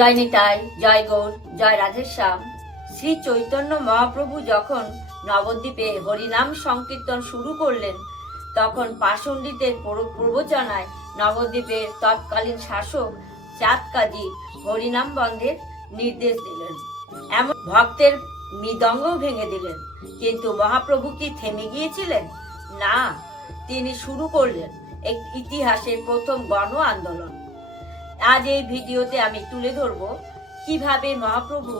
জয় নিতাই, জয় গৌর, জয় রাধেশ্যাম শ্রী চৈতন্য মহাপ্রভু যখন নবদ্বীপে হরিনাম সংকীর্তন শুরু করলেন, তখন পাষণ্ডিতের প্র- প্রবচনায় নবদ্বীপের তৎকালীন শাসক চাঁদ কাজী হরিনাম বন্ধের নির্দেশ দিলেন। এমন ভক্তের মৃদঙ্গ ভেঙে দিলেন। কিন্তু মহাপ্রভু কি থেমে গিয়েছিলেন? না, তিনি শুরু করলেন এক ইতিহাসের প্রথম গণ আন্দোলন। আজ এই ভিডিওতে আমি তুলে ধরব কীভাবে মহাপ্রভু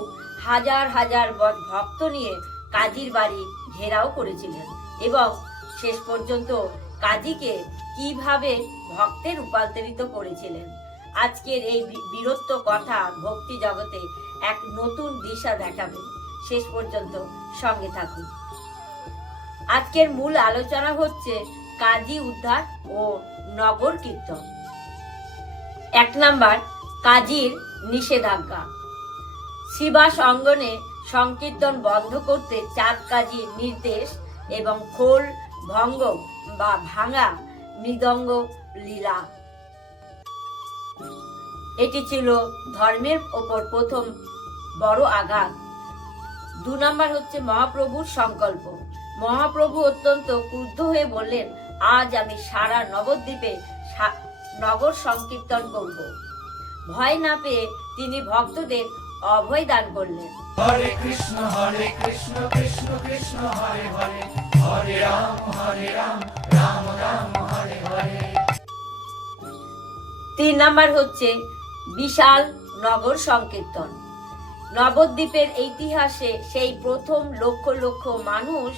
হাজার হাজার ভক্ত নিয়ে কাজীর বাড়ি ঘেরাও করেছিলেন এবং শেষ পর্যন্ত কাজীকে কীভাবে ভক্তে রূপান্তরিত করেছিলেন। আজকের এই বীরত্ব কথা ভক্তি জগতে এক নতুন দিশা দেখাবে। শেষ পর্যন্ত সঙ্গে থাকুন। আজকের মূল আলোচনা হচ্ছে কাজী উদ্ধার ও নগর কীর্তন। এক নাম্বার, কাজীর নিষেধাজ্ঞা। শিবাস অঙ্গনে সংকীর্তন বন্ধ করতে চাঁদ কাজীর নির্দেশ এবং খোল ভঙ্গ বা ভাঙা মৃদঙ্গ লীলা। এটি ছিল ধর্মের ওপর প্রথম বড় আঘাত। দু নাম্বার হচ্ছে মহাপ্রভুর সংকল্প। মহাপ্রভু অত্যন্ত ক্রুদ্ধ হয়ে বললেন, আজ আমি সারা নবদ্বীপে নগর সংকীর্তন করব। ভয় না পেয়ে তিনি ভক্তদের অভয় দান করলেন। হরে কৃষ্ণ হরে কৃষ্ণ কৃষ্ণ কৃষ্ণ হরে হরে। হরে রাম হরে রাম রাম রাম হরে হরে। তিন নাম্বার হচ্ছে বিশাল নগর সংকীর্তন। নবদ্বীপের ইতিহাসে সেই প্রথম লক্ষ লক্ষ মানুষ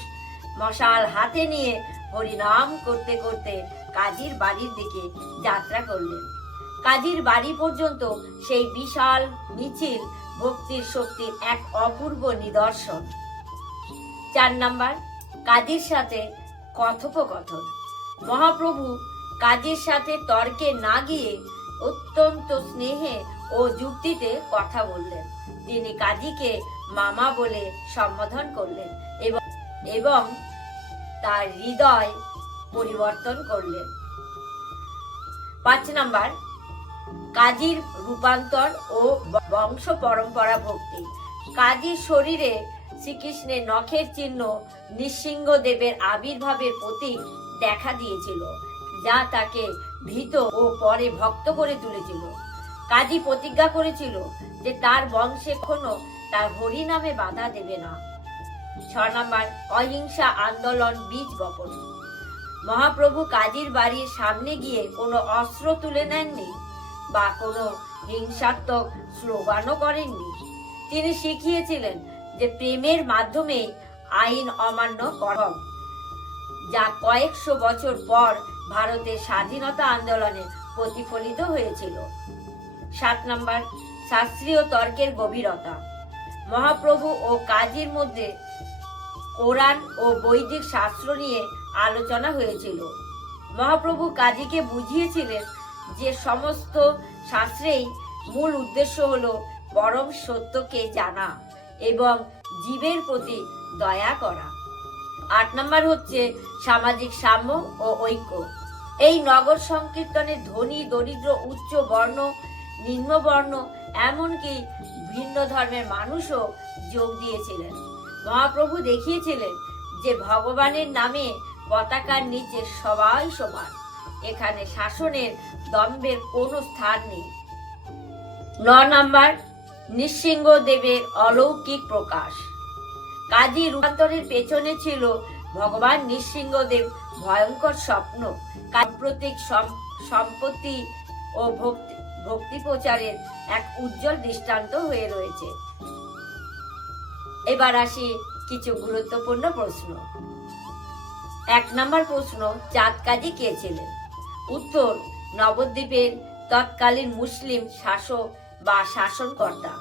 মশাল হাতে নিয়ে হরিনাম করতে করতে কাজীর বাড়ির দিকে যাত্রা করলেন। কাজীর বাড়ি পর্যন্ত সেই বিশাল, মিছিল, ভক্তির শক্তির এক অপূর্ব নিদর্শন। চার নাম্বার, কাজীর সাথে কথোপকথন। মহাপ্রভু কাজীর সাথে তর্কে না গিয়ে অত্যন্ত স্নেহে ও যুক্তিতে কথা বললেন। তিনি কাজীকে মামা বলে সম্বোধন করলেন এবং এবং তার হৃদয় পরিবর্তন করলেন। পাঁচ নাম্বার, কাজীর রূপান্তর ও বংশ পরম্পরা ভক্তি। কাজীর শরীরে শ্রীকৃষ্ণের নখের চিহ্ন নৃসিংহ দেবের আবির্ভাবের প্রতীক দেখা দিয়েছিল, যা তাকে ভীত ও পরে ভক্ত করে তুলেছিল। কাজী প্রতিজ্ঞা করেছিল যে তার বংশে কোনো তার হরি নামে বাধা দেবে না। ছ নম্বর, অহিংসা আন্দোলন বীজ বপন। মহাপ্রভু কাজীর বাড়ির সামনে গিয়ে কোনো অস্ত্র তুলে নেননি বা কোনো হিংসাত্মক স্লোগানও করেননি। তিনি শিখিয়েছিলেন যে প্রেমের মাধ্যমে আইন অমান্য করব যা কয়েকশো বছর পর ভারতের স্বাধীনতা আন্দোলনে প্রতিফলিত হয়েছিল। সাত নম্বর, শাস্ত্রীয় তর্কের গভীরতা। মহাপ্রভু ও কাজীর মধ্যে কোরআন ও বৈদিক শাস্ত্র নিয়ে আলোচনা হয়েছিল। মহাপ্রভু কাজীকে বুঝিয়েছিলেন যে সমস্ত শাস্ত্রেই মূল উদ্দেশ্য হল পরম সত্যকে জানা এবং জীবের প্রতি দয়া করা। আট নম্বর হচ্ছে সামাজিক সাম্য ও ঐক্য। এই নগর সংকীর্তনে ধনী, দরিদ্র, উচ্চ বর্ণ, নিম্ন বর্ণ, এমনকি ভিন্ন ধর্মের মানুষও যোগ দিয়েছিলেন। মহাপ্রভু দেখিয়েছিলেন যে ভগবানের নামে পতাকার নিচে সবাই সমান। এখানে শাসনের দম্ভের কোনো স্থান নেই। ন নম্বর নৃসিংহ দেবের অলৌকিক প্রকাশ। কাজী রূপান্তরের পেছনে ছিল ভগবান নৃসিংহদেব ভয়ঙ্কর স্বপ্ন। প্রতীক সম্পত্তি ও ভক্তি ভক্তি প্রচারের এক উজ্জ্বল দৃষ্টান্ত হয়ে রয়েছে। এবার আসি কিছু গুরুত্বপূর্ণ প্রশ্ন। এক নম্বর প্রশ্ন চাঁদ কাজী কে ছিলেন? উত্তর, নবদ্বীপের তৎকালীন মুসলিম শাসক বা শাসনকর্তা।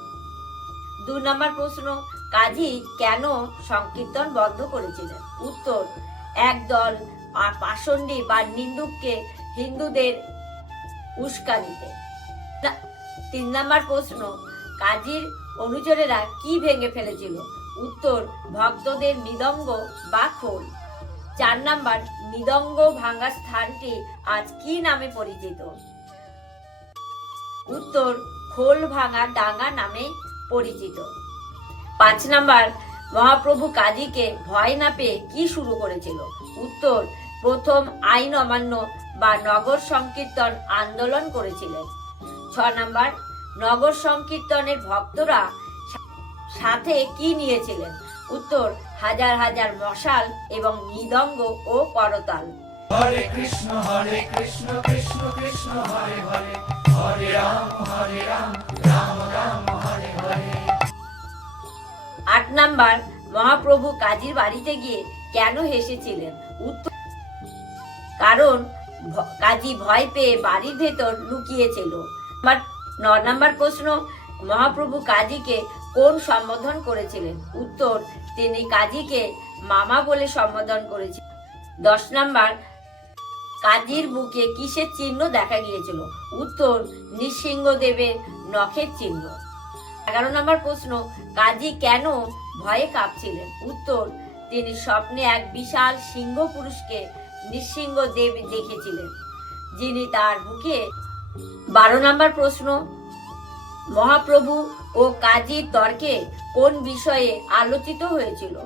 দু নম্বর প্রশ্ন, কাজী কেন সংকীর্তন বন্ধ করেছিলেন? উত্তর একদল পাষণ্ডী বা নিন্দুককে হিন্দুদের উস্কানিতে তিন নম্বর প্রশ্ন, কাজীর অনুচরেরা কি ভেঙে ফেলেছিল? উত্তর, ভক্তদের মৃদঙ্গ বা খোল। চার নাম্বার মৃদঙ্গ ভাঙা স্থানটি আজ কি নামে পরিচিত? উত্তর, খোল ভাঙা ডাঙ্গা নামে পরিচিত। পাঁচ নাম্বার, মহাপ্রভু কাজীকে ভয় না পেয়ে কি শুরু করেছিল? উত্তর, প্রথম আইন অমান্য বা নগর সংকীর্তন আন্দোলন করেছিলেন। ছ নাম্বার, নগর সংকীর্তনের ভক্তরা সাথে কি নিয়েছিলেন? উত্তর হাজার হাজার মশাল এবং মৃদঙ্গ ও করতাল হরে কৃষ্ণ হরে কৃষ্ণ কৃষ্ণ কৃষ্ণ হরে হরে। হরে রাম হরে রাম রাম রাম হরে হরে। আট নাম্বার মহাপ্রভু কাজীর বাড়িতে গিয়ে কেন হেসেছিলেন? উত্তর কারণ কাজী ভয় পেয়ে বাড়ির ভেতর লুকিয়েছিল। ন নাম্বার প্রশ্ন মহাপ্রভু কাজীকে কোন সম্বোধন করেছিলেন? উত্তর তিনি কাজীকে মামা বলে সম্বোধন করেছিলেন। দশ নাম্বার, কাজীর বুকে কিসের চিহ্ন দেখা গিয়েছিল? উত্তর, নৃসিংহদেবের নখের চিহ্ন। এগারো নম্বর প্রশ্ন, কাজী কেন ভয়ে কাঁপছিলেন? উত্তর, তিনি স্বপ্নে এক বিশাল সিংহ পুরুষকে নৃসিংহ দেব দেখেছিলেন, যিনি তার বুকে। বারো নম্বর প্রশ্ন, মহাপ্রভু ও কাজীর তর্কে কোন বিষয়ে আলোচিত হয়েছিল?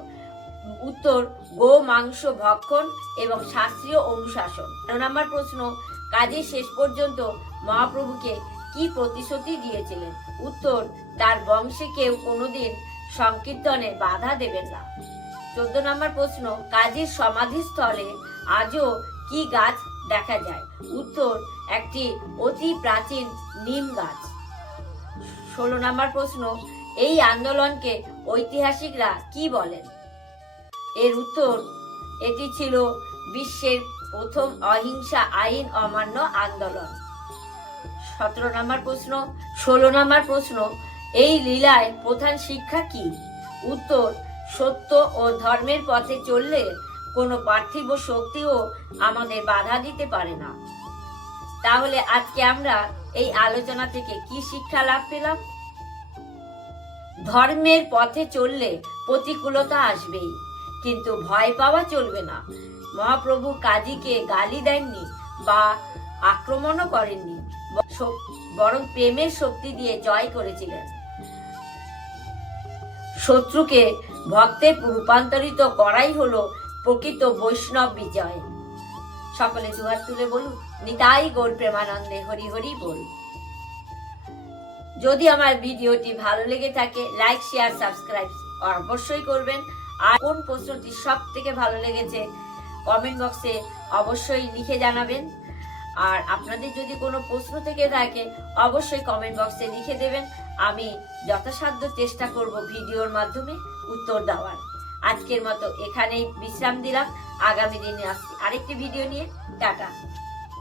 উত্তর, গো মাংস ভক্ষণ এবং শাস্ত্রীয় অনুশাসন। তেরো নম্বর প্রশ্ন, কাজী শেষ পর্যন্ত মহাপ্রভুকে কি প্রতিশ্রুতি দিয়েছিলেন? উত্তর, তার বংশে কেউ কোনোদিন সংকীর্তনে বাধা দেবেন না। চোদ্দ নম্বর প্রশ্ন, কাজীর সমাধিস্থলে আজও কি গাছ দেখা যায়? উত্তর, একটি অতি প্রাচীন নিম গাছ। ষোলো নম্বর প্রশ্ন, এই আন্দোলনকে ঐতিহাসিকরা কি বলেন? এর উত্তর, এটি ছিল বিশ্বের প্রথম অহিংসা আইন অমান্য আন্দোলন। সতেরো নম্বর প্রশ্ন, ষোলো নম্বর প্রশ্ন, এই লীলায় প্রধান শিক্ষা কি? উত্তর, সত্য ও ধর্মের পথে চললে কোনো পার্থিব শক্তিও আমাদের বাধা দিতে পারে না। তাহলে আজকে আমরা এই আলোচনা থেকে কি শিক্ষা লাভ পেলাম? ধর্মের পথে চললে প্রতিকূলতা আসবেই, কিন্তু ভয় পাওয়া চলবে না। মহাপ্রভু কাজীকে গালি দেননি বা আক্রমণও করেননি বরং প্রেমের শক্তি দিয়ে জয় করেছিলেন। শত্রুকে ভক্তে রূপান্তরিত করাই হলো প্রকৃত বৈষ্ণব বিজয়। সকলে দুহাত তুলে বলুন নিতাই গৌর প্রেমানন্দে হরি হরি বল। যদি আমার ভিডিওটি ভালো লেগে থাকে লাইক শেয়ার সাবস্ক্রাইব অবশ্যই করবেন। আর কোন প্রশ্নটি সব থেকে ভালো লেগেছে কমেন্ট বক্সে অবশ্যই লিখে জানাবেন। আর আপনাদের যদি কোনো প্রশ্ন থেকে থাকে, অবশ্যই কমেন্ট বক্সে লিখে দেবেন। আমি যথাসাধ্য চেষ্টা করব ভিডিওর মাধ্যমে উত্তর দেওয়ার। আজকের মতো এখানেই বিশ্রাম দিলাম। আগামী দিনে আসছি আরেকটি ভিডিও নিয়ে টাটা।